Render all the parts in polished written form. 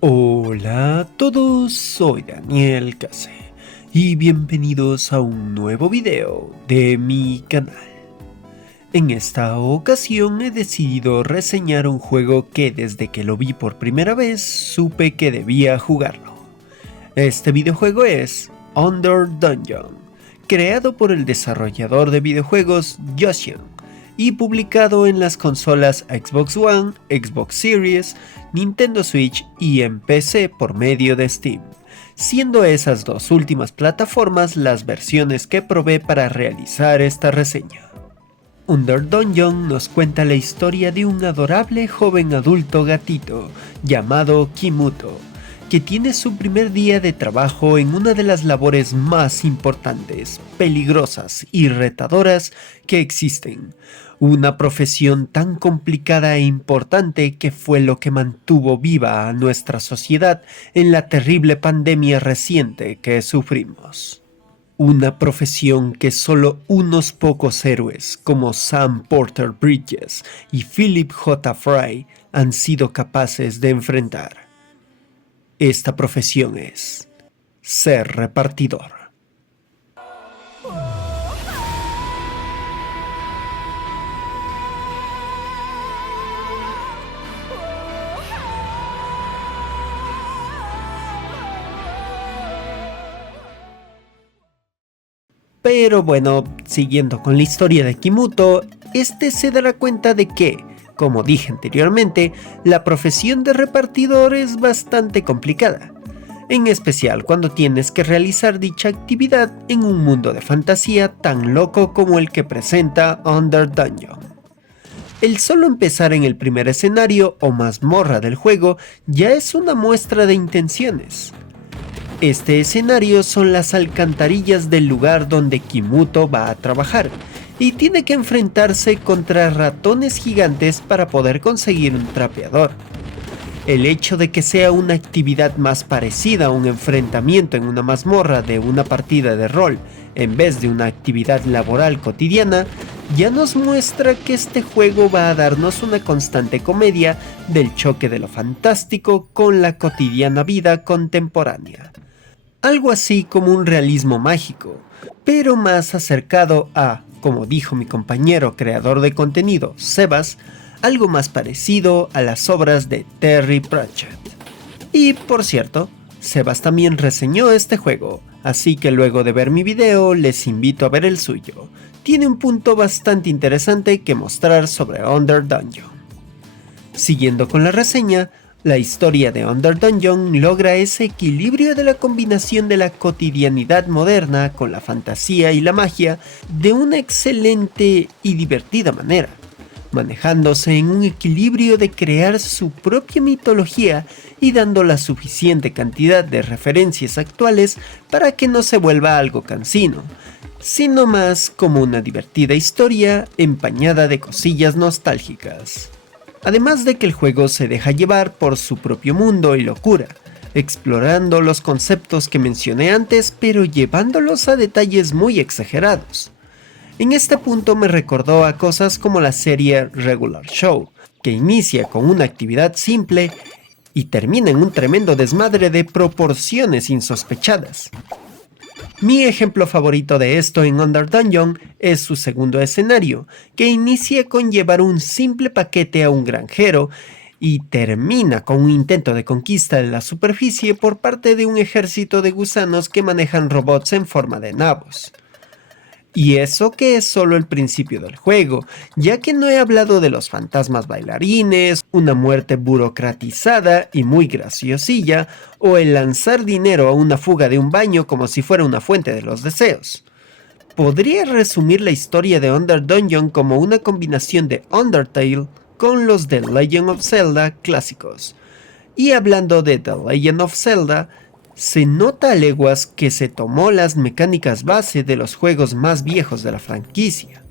Hola a todos, soy Daniel Case y bienvenidos a un nuevo video de mi canal. En esta ocasión he decidido reseñar un juego que desde que lo vi por primera vez supe que debía jugarlo. Este videojuego es Under Dungeon, creado por el desarrollador de videojuegos Yotion y publicado en las consolas Xbox One, Xbox Series, Nintendo Switch y en PC por medio de Steam, siendo esas dos últimas plataformas las versiones que probé para realizar esta reseña. Under Dungeon nos cuenta la historia de un adorable joven adulto gatito llamado Kimuto, que tiene su primer día de trabajo en una de las labores más importantes, peligrosas y retadoras que existen. Una profesión tan complicada e importante que fue lo que mantuvo viva a nuestra sociedad en la terrible pandemia reciente que sufrimos. Una profesión que solo unos pocos héroes como Sam Porter Bridges y Philip J. Fry han sido capaces de enfrentar. Esta profesión es ser repartidor. Pero bueno, siguiendo con la historia de Kimuto, este se dará cuenta de que, como dije anteriormente, la profesión de repartidor es bastante complicada, en especial cuando tienes que realizar dicha actividad en un mundo de fantasía tan loco como el que presenta Under Dungeon. El solo empezar en el primer escenario o mazmorra del juego ya es una muestra de intenciones. Este escenario son las alcantarillas del lugar donde Kimuto va a trabajar, y tiene que enfrentarse contra ratones gigantes para poder conseguir un trapeador. El hecho de que sea una actividad más parecida a un enfrentamiento en una mazmorra de una partida de rol en vez de una actividad laboral cotidiana, ya nos muestra que este juego va a darnos una constante comedia del choque de lo fantástico con la cotidiana vida contemporánea. Algo así como un realismo mágico, pero más acercado a, como dijo mi compañero creador de contenido, Sebas, algo más parecido a las obras de Terry Pratchett. Y por cierto, Sebas también reseñó este juego, así que luego de ver mi video les invito a ver el suyo. Tiene un punto bastante interesante que mostrar sobre Under Dungeon. Siguiendo con la reseña, la historia de Under Dungeon logra ese equilibrio de la combinación de la cotidianidad moderna con la fantasía y la magia de una excelente y divertida manera, manejándose en un equilibrio de crear su propia mitología y dando la suficiente cantidad de referencias actuales para que no se vuelva algo cansino, sino más como una divertida historia empañada de cosillas nostálgicas. Además de que el juego se deja llevar por su propio mundo y locura, explorando los conceptos que mencioné antes pero llevándolos a detalles muy exagerados. En este punto me recordó a cosas como la serie Regular Show, que inicia con una actividad simple y termina en un tremendo desmadre de proporciones insospechadas. Mi ejemplo favorito de esto en Under Dungeon es su segundo escenario, que inicia con llevar un simple paquete a un granjero y termina con un intento de conquista de la superficie por parte de un ejército de gusanos que manejan robots en forma de nabos. Y eso que es solo el principio del juego, ya que no he hablado de los fantasmas bailarines, una muerte burocratizada y muy graciosilla, o el lanzar dinero a una fuga de un baño como si fuera una fuente de los deseos. Podría resumir la historia de Under Dungeon como una combinación de Undertale con los de Legend of Zelda clásicos. Y hablando de The Legend of Zelda, se nota a leguas que se tomó las mecánicas base de los juegos más viejos de la franquicia.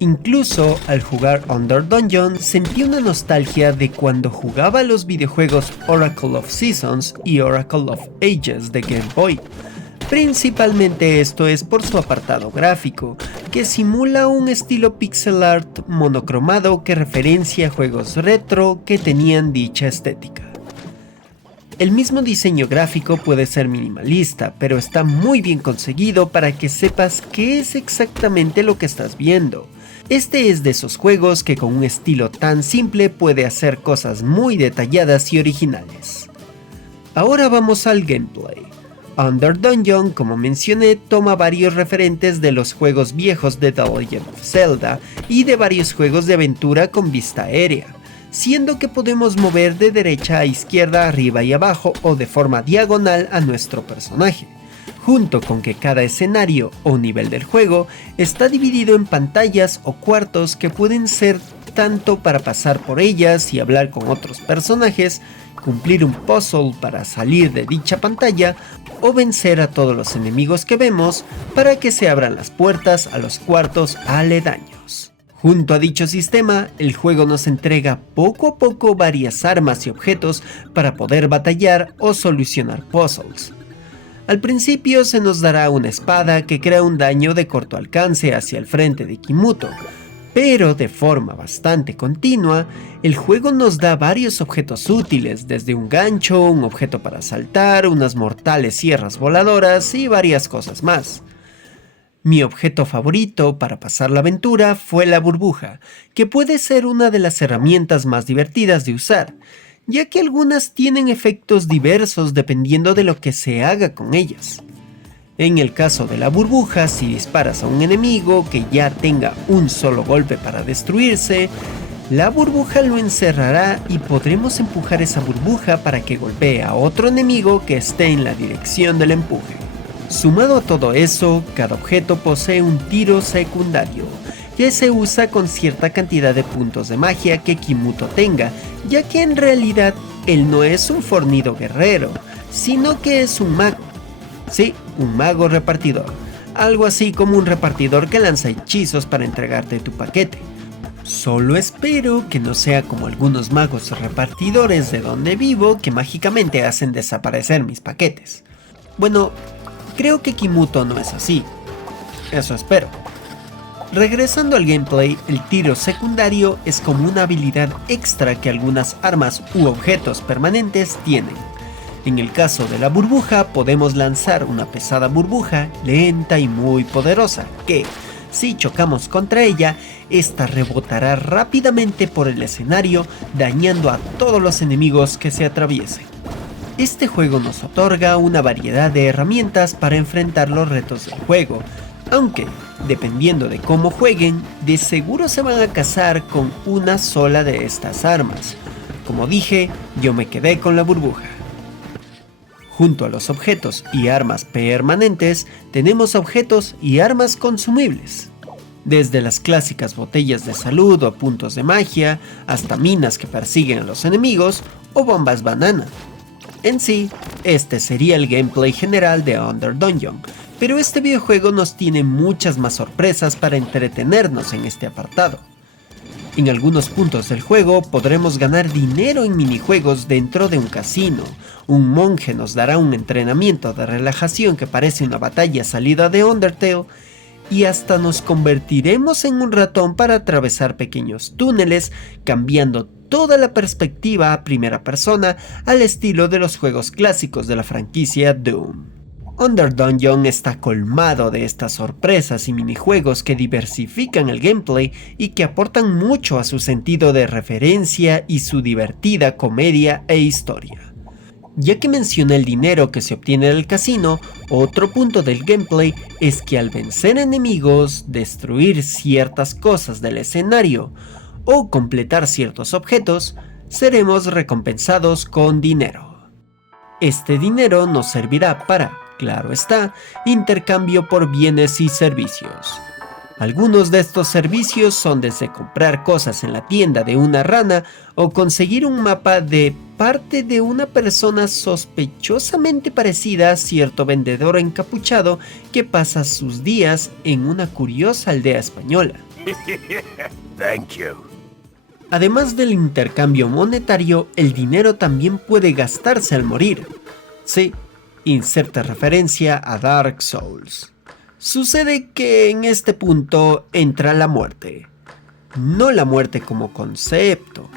Incluso al jugar Under Dungeon sentí una nostalgia de cuando jugaba los videojuegos Oracle of Seasons y Oracle of Ages de Game Boy. Principalmente esto es por su apartado gráfico, que simula un estilo pixel art monocromado que referencia a juegos retro que tenían dicha estética. El mismo diseño gráfico puede ser minimalista, pero está muy bien conseguido para que sepas qué es exactamente lo que estás viendo. Este es de esos juegos que con un estilo tan simple puede hacer cosas muy detalladas y originales. Ahora vamos al gameplay. Under Dungeon, como mencioné, toma varios referentes de los juegos viejos de The Legend of Zelda y de varios juegos de aventura con vista aérea, siendo que podemos mover de derecha a izquierda, arriba y abajo o de forma diagonal a nuestro personaje, junto con que cada escenario o nivel del juego está dividido en pantallas o cuartos que pueden ser tanto para pasar por ellas y hablar con otros personajes, cumplir un puzzle para salir de dicha pantalla o vencer a todos los enemigos que vemos para que se abran las puertas a los cuartos aledaños. Junto a dicho sistema, el juego nos entrega poco a poco varias armas y objetos para poder batallar o solucionar puzzles. Al principio se nos dará una espada que crea un daño de corto alcance hacia el frente de Kimuto, pero de forma bastante continua, el juego nos da varios objetos útiles, desde un gancho, un objeto para saltar, unas mortales sierras voladoras y varias cosas más. Mi objeto favorito para pasar la aventura fue la burbuja, que puede ser una de las herramientas más divertidas de usar, ya que algunas tienen efectos diversos dependiendo de lo que se haga con ellas. En el caso de la burbuja, si disparas a un enemigo que ya tenga un solo golpe para destruirse, la burbuja lo encerrará y podremos empujar esa burbuja para que golpee a otro enemigo que esté en la dirección del empuje. Sumado a todo eso, cada objeto posee un tiro secundario, que se usa con cierta cantidad de puntos de magia que Kimuto tenga, ya que en realidad él no es un fornido guerrero, sino que es un mago. Sí, un mago repartidor, algo así como un repartidor que lanza hechizos para entregarte tu paquete. Solo espero que no sea como algunos magos repartidores de donde vivo que mágicamente hacen desaparecer mis paquetes. Bueno, creo que Kimuto no es así, eso espero. Regresando al gameplay, el tiro secundario es como una habilidad extra que algunas armas u objetos permanentes tienen. En el caso de la burbuja, podemos lanzar una pesada burbuja lenta y muy poderosa que, si chocamos contra ella, esta rebotará rápidamente por el escenario, dañando a todos los enemigos que se atraviesen. Este juego nos otorga una variedad de herramientas para enfrentar los retos del juego, aunque, dependiendo de cómo jueguen, de seguro se van a casar con una sola de estas armas. Como dije, yo me quedé con la burbuja. Junto a los objetos y armas permanentes, tenemos objetos y armas consumibles. Desde las clásicas botellas de salud o puntos de magia, hasta minas que persiguen a los enemigos o bombas banana. En sí, este sería el gameplay general de Under Dungeon, pero este videojuego nos tiene muchas más sorpresas para entretenernos en este apartado. En algunos puntos del juego podremos ganar dinero en minijuegos dentro de un casino, un monje nos dará un entrenamiento de relajación que parece una batalla salida de Undertale, y hasta nos convertiremos en un ratón para atravesar pequeños túneles, cambiando toda la perspectiva a primera persona al estilo de los juegos clásicos de la franquicia Doom. Under Dungeon está colmado de estas sorpresas y minijuegos que diversifican el gameplay y que aportan mucho a su sentido de referencia y su divertida comedia e historia. Ya que mencioné el dinero que se obtiene del casino, otro punto del gameplay es que al vencer enemigos, destruir ciertas cosas del escenario o completar ciertos objetos, seremos recompensados con dinero. Este dinero nos servirá para, claro está, intercambio por bienes y servicios. Algunos de estos servicios son desde comprar cosas en la tienda de una rana o conseguir un mapa de parte de una persona sospechosamente parecida a cierto vendedor encapuchado que pasa sus días en una curiosa aldea española. Thank you. Además del intercambio monetario, el dinero también puede gastarse al morir. Sí, inserte referencia a Dark Souls. Sucede que en este punto entra la muerte. No la muerte como concepto,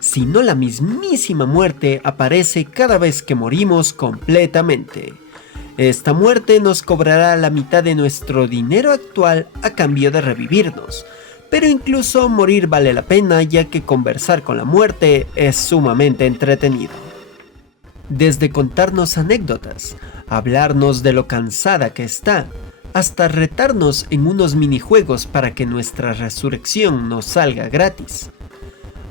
sino la mismísima muerte aparece cada vez que morimos completamente. Esta muerte nos cobrará la mitad de nuestro dinero actual a cambio de revivirnos, pero incluso morir vale la pena, ya que conversar con la muerte es sumamente entretenido. Desde contarnos anécdotas, hablarnos de lo cansada que está, hasta retarnos en unos minijuegos para que nuestra resurrección nos salga gratis.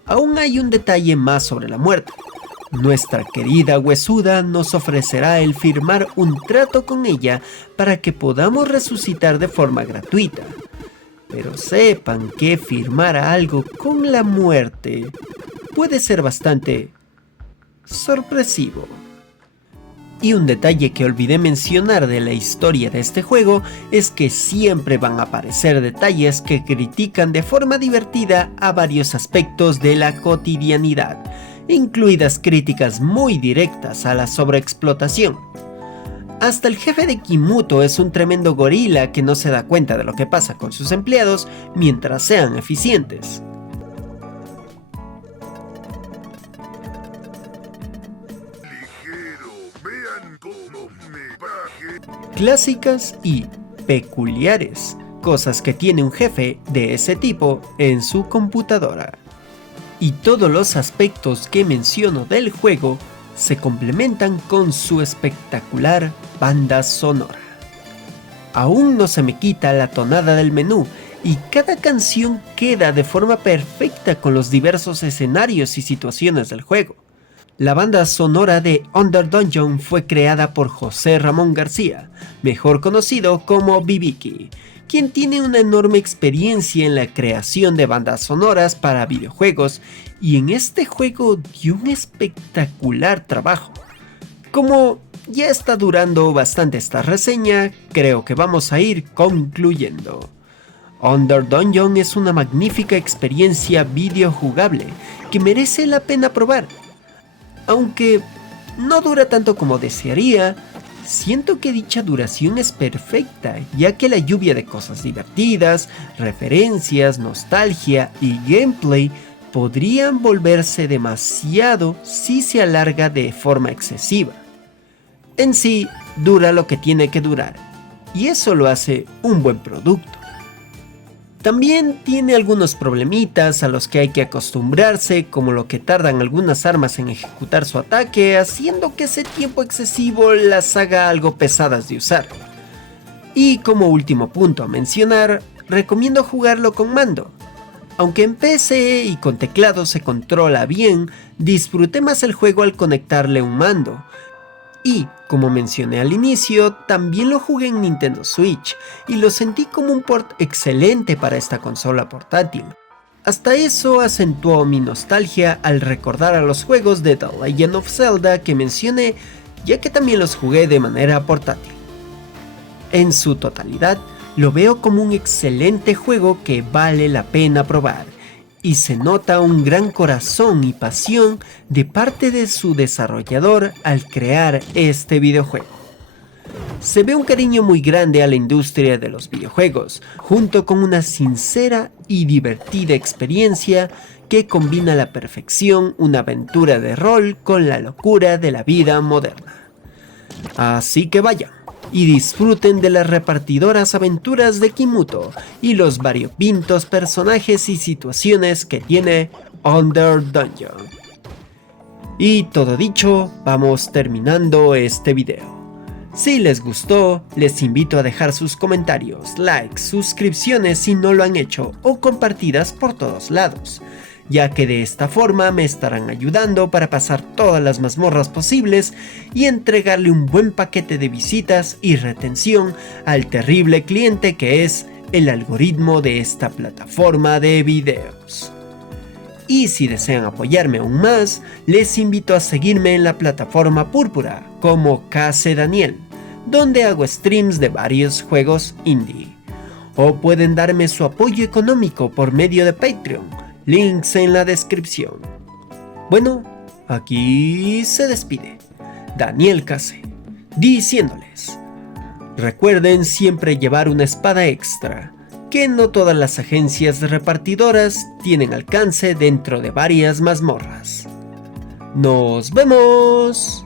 Aún hay un detalle más sobre la muerte. Nuestra querida huesuda nos ofrecerá el firmar un trato con ella para que podamos resucitar de forma gratuita. Pero sepan que firmar algo con la muerte puede ser bastante sorpresivo. Y un detalle que olvidé mencionar de la historia de este juego es que siempre van a aparecer detalles que critican de forma divertida a varios aspectos de la cotidianidad, incluidas críticas muy directas a la sobreexplotación. Hasta el jefe de Kimuto es un tremendo gorila que no se da cuenta de lo que pasa con sus empleados mientras sean eficientes. Clásicas y peculiares, cosas que tiene un jefe de ese tipo en su computadora. Y todos los aspectos que menciono del juego se complementan con su espectacular banda sonora. Aún no se me quita la tonada del menú y cada canción queda de forma perfecta con los diversos escenarios y situaciones del juego. La banda sonora de Under Dungeon fue creada por José Ramón García, mejor conocido como Bibiki, quien tiene una enorme experiencia en la creación de bandas sonoras para videojuegos y en este juego dio un espectacular trabajo. Como ya está durando bastante esta reseña, creo que vamos a ir concluyendo. Under Dungeon es una magnífica experiencia videojugable que merece la pena probar. Aunque no dura tanto como desearía, siento que dicha duración es perfecta, ya que la lluvia de cosas divertidas, referencias, nostalgia y gameplay podrían volverse demasiado si se alarga de forma excesiva. En sí, dura lo que tiene que durar, y eso lo hace un buen producto. También tiene algunos problemitas a los que hay que acostumbrarse, como lo que tardan algunas armas en ejecutar su ataque, haciendo que ese tiempo excesivo las haga algo pesadas de usar. Y como último punto a mencionar, recomiendo jugarlo con mando. Aunque en PC y con teclado se controla bien, disfruté más el juego al conectarle un mando. Y, como mencioné al inicio, también lo jugué en Nintendo Switch y lo sentí como un port excelente para esta consola portátil. Hasta eso acentuó mi nostalgia al recordar a los juegos de The Legend of Zelda que mencioné, ya que también los jugué de manera portátil. En su totalidad, lo veo como un excelente juego que vale la pena probar. Y se nota un gran corazón y pasión de parte de su desarrollador al crear este videojuego. Se ve un cariño muy grande a la industria de los videojuegos, junto con una sincera y divertida experiencia que combina a la perfección una aventura de rol con la locura de la vida moderna. Así que vayan y disfruten de las repartidoras aventuras de Kimuto y los variopintos personajes y situaciones que tiene Under Dungeon. Y todo dicho, vamos terminando este video. Si les gustó, les invito a dejar sus comentarios, likes, suscripciones si no lo han hecho o compartidas por todos lados, ya que de esta forma me estarán ayudando para pasar todas las mazmorras posibles y entregarle un buen paquete de visitas y retención al terrible cliente que es el algoritmo de esta plataforma de videos. Y si desean apoyarme aún más, les invito a seguirme en la plataforma Púrpura como KC Daniel, donde hago streams de varios juegos indie. O pueden darme su apoyo económico por medio de Patreon, links en la descripción. Bueno, aquí se despide Daniel KC, diciéndoles: recuerden siempre llevar una espada extra que no todas las agencias repartidoras tienen alcance dentro de varias mazmorras. ¡Nos vemos!